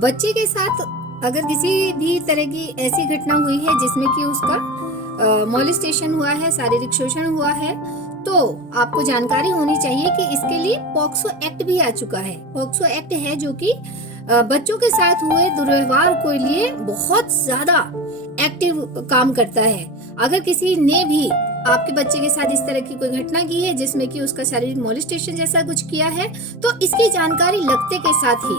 बच्चे के साथ अगर किसी भी तरह की ऐसी घटना हुई है जिसमें कि उसका मॉलेस्टेशन हुआ है, शारीरिक शोषण हुआ है, तो आपको जानकारी होनी चाहिए कि इसके लिए पॉक्सो एक्ट भी आ चुका है। पॉक्सो एक्ट है जो कि बच्चों के साथ हुए दुर्व्यवहार को लिए बहुत ज्यादा एक्टिव काम करता है। अगर किसी ने भी आपके बच्चे के साथ इस तरह की कोई घटना की है जिसमें कि उसका शारीरिक मॉलेस्टेशन जैसा कुछ किया है, तो इसकी जानकारी लगते के साथ ही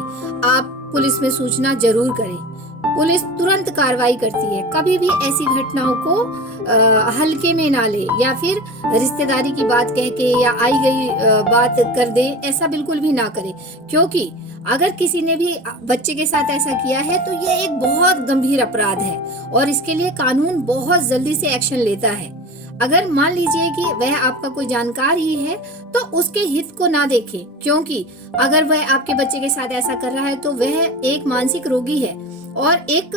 आप पुलिस में सूचना जरूर करें। पुलिस तुरंत कार्रवाई करती है। कभी भी ऐसी घटनाओं को हल्के में ना ले या फिर रिश्तेदारी की बात कह के या आई गई बात कर दे, ऐसा बिल्कुल भी ना करे, क्योंकि अगर किसी ने भी बच्चे के साथ ऐसा किया है तो ये एक बहुत गंभीर अपराध है और इसके लिए कानून बहुत जल्दी से एक्शन लेता है। अगर मान लीजिए कि वह आपका कोई जानकार ही है तो उसके हित को ना देखें, क्योंकि अगर वह आपके बच्चे के साथ ऐसा कर रहा है तो वह एक मानसिक रोगी है और एक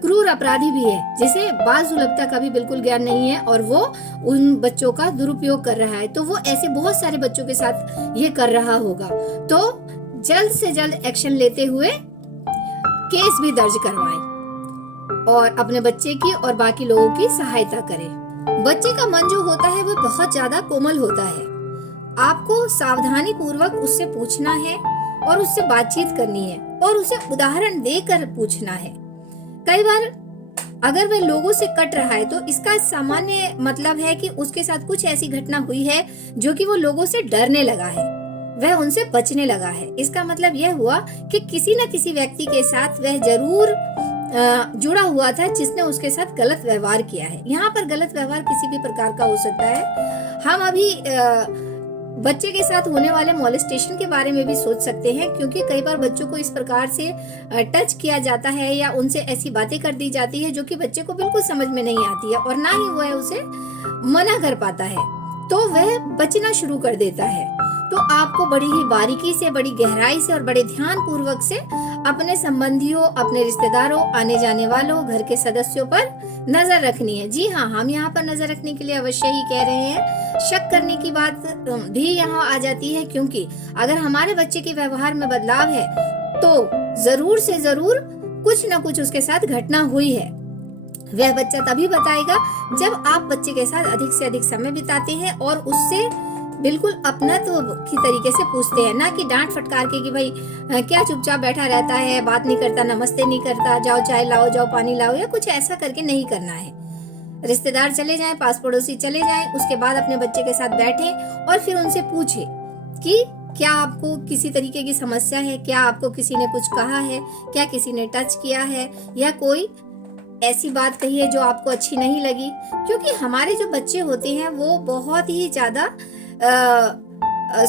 क्रूर अपराधी भी है जिसे बाल सुलभता का भी बिल्कुल ज्ञान नहीं है और वो उन बच्चों का दुरुपयोग कर रहा है। तो वो ऐसे बहुत सारे बच्चों के साथ ये कर रहा होगा। तो जल्द से जल्द एक्शन लेते हुए केस भी दर्ज करवाएं और अपने बच्चे की और बाकी लोगों की सहायता करें। बच्चे का मन जो होता है वो बहुत ज्यादा कोमल होता है। आपको सावधानी पूर्वक उससे पूछना है और उससे बातचीत करनी है और उसे उदाहरण देकर पूछना है। कई बार अगर वह लोगों से कट रहा है तो इसका सामान्य मतलब है कि उसके साथ कुछ ऐसी घटना हुई है जो कि वो लोगों से डरने लगा है, वह उनसे बचने लगा है। इसका मतलब यह हुआ कि किसी न किसी व्यक्ति के साथ वह जरूर जुड़ा हुआ था जिसने उसके साथ गलत व्यवहार किया है। यहाँ पर गलत व्यवहार किसी भी प्रकार का हो सकता है। हम अभी बच्चे के साथ होने वाले मॉलेस्टेशन के बारे में भी सोच सकते हैं, क्योंकि कई बार बच्चों को इस प्रकार से टच किया जाता है या उनसे ऐसी बातें कर दी जाती है जो कि बच्चे को बिल्कुल समझ में नहीं आती है और ना ही वह उसे मना कर पाता है, तो वह बचना शुरू कर देता है। तो आपको बड़ी ही बारीकी से, बड़ी गहराई से और बड़े ध्यान पूर्वक से अपने संबंधियों, अपने रिश्तेदारों, आने जाने वालों, घर के सदस्यों पर नजर रखनी है। जी हाँ, हम यहाँ पर नजर रखने के लिए अवश्य ही कह रहे हैं। शक करने की बात भी यहाँ आ जाती है, क्योंकि अगर हमारे बच्चे के व्यवहार में बदलाव है तो जरूर से जरूर कुछ न कुछ उसके साथ घटना हुई है। वह बच्चा तभी बताएगा जब आप बच्चे के साथ अधिक से अधिक समय बिताते हैं और उससे बिल्कुल अपनत्व की तरीके से पूछते हैं, ना कि डांट फटकार के कि भाई क्या चुपचाप बैठा रहता है, बात नहीं करता, नमस्ते नहीं करता, जाओ चाय लाओ, जाओ पानी लाओ, या कुछ ऐसा करके नहीं करना है। रिश्तेदार चले जाएं, पास पड़ोसी चले जाएं, उसके बाद अपने बच्चे के साथ बैठें और फिर उनसे पूछें कि क्या आपको किसी तरीके की समस्या है, क्या आपको किसी ने कुछ कहा है, क्या किसी ने टच किया है या कोई ऐसी बात कही है जो आपको अच्छी नहीं लगी। क्योंकि हमारे जो बच्चे होते हैं वो बहुत ही ज्यादा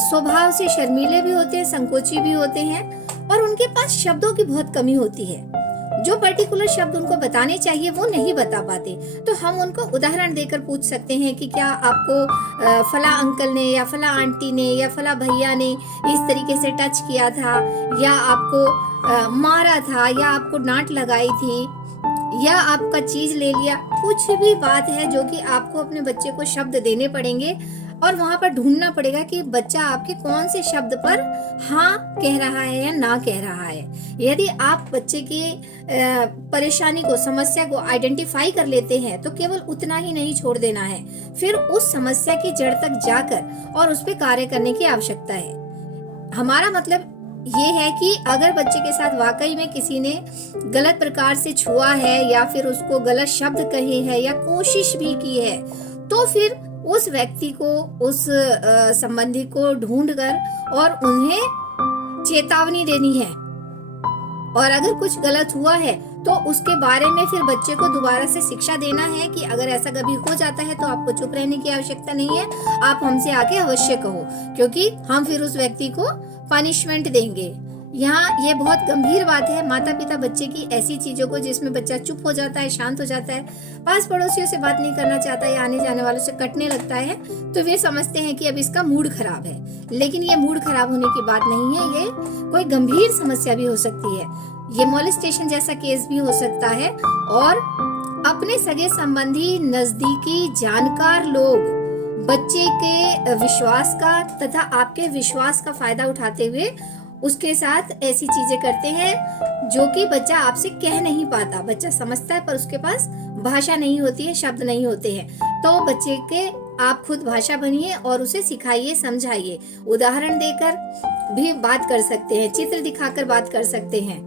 स्वभाव से शर्मीले भी होते हैं, संकोची भी होते हैं और उनके पास शब्दों की बहुत कमी होती है। जो पर्टिकुलर शब्द उनको बताने चाहिए वो नहीं बता पाते। तो हम उनको उदाहरण देकर पूछ सकते हैं कि क्या आपको फला अंकल ने या फला आंटी ने या फला भैया ने इस तरीके से टच किया था, या आपको मारा था, या आपको डांट लगाई थी, या आपका चीज ले लिया। कुछ भी बात है जो कि आपको अपने बच्चे को शब्द देने पड़ेंगे और वहां पर ढूंढना पड़ेगा कि बच्चा आपके कौन से शब्द पर हाँ कह रहा है या ना कह रहा है। यदि आप बच्चे की परेशानी को, समस्या को आइडेंटिफाई कर लेते हैं तो केवल उतना ही नहीं छोड़ देना है, फिर उस समस्या की जड़ तक जाकर और उस पर कार्य करने की आवश्यकता है। हमारा मतलब ये है कि अगर बच्चे के साथ वाकई में किसी ने गलत प्रकार से छुआ है या फिर उसको गलत शब्द कहे हैं या कोशिश भी की है, तो फिर उस व्यक्ति को, उस संबंधी को ढूंढकर और उन्हें चेतावनी देनी है। और अगर कुछ गलत हुआ है तो उसके बारे में फिर बच्चे को दोबारा से शिक्षा देना है कि अगर ऐसा कभी हो जाता है तो आपको चुप रहने की आवश्यकता नहीं है, आप हमसे आके अवश्य कहो, क्योंकि हम फिर उस व्यक्ति को पनिशमेंट देंगे। यहाँ ये बहुत गंभीर बात है। माता पिता बच्चे की ऐसी चीजों को जिसमें बच्चा चुप हो जाता है, शांत हो जाता है, पास पड़ोसियों से बात नहीं करना चाहता या आने जाने वालों से कटने लगता है, तो वे समझते हैं कि अब इसका मूड खराब है। लेकिन ये मूड खराब होने की बात नहीं है, ये कोई गंभीर समस्या भी हो सकती है। ये मॉलेस्टेशन जैसा केस भी हो सकता है और अपने सगे संबंधी, नजदीकी, जानकार लोग बच्चे के विश्वास का तथा आपके विश्वास का फायदा उठाते हुए उसके साथ ऐसी चीजें करते हैं जो कि बच्चा आपसे कह नहीं पाता। बच्चा समझता है पर उसके पास भाषा नहीं होती है, शब्द नहीं होते हैं। तो बच्चे के आप खुद भाषा बनिए और उसे सिखाइए, समझाइए। उदाहरण देकर भी बात कर सकते हैं, चित्र दिखाकर बात कर सकते हैं।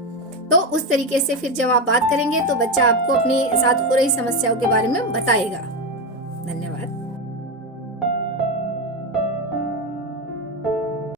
तो उस तरीके से फिर जब आप बात करेंगे तो बच्चा आपको अपने साथ हो रही समस्याओं के बारे में बताएगा। धन्यवाद।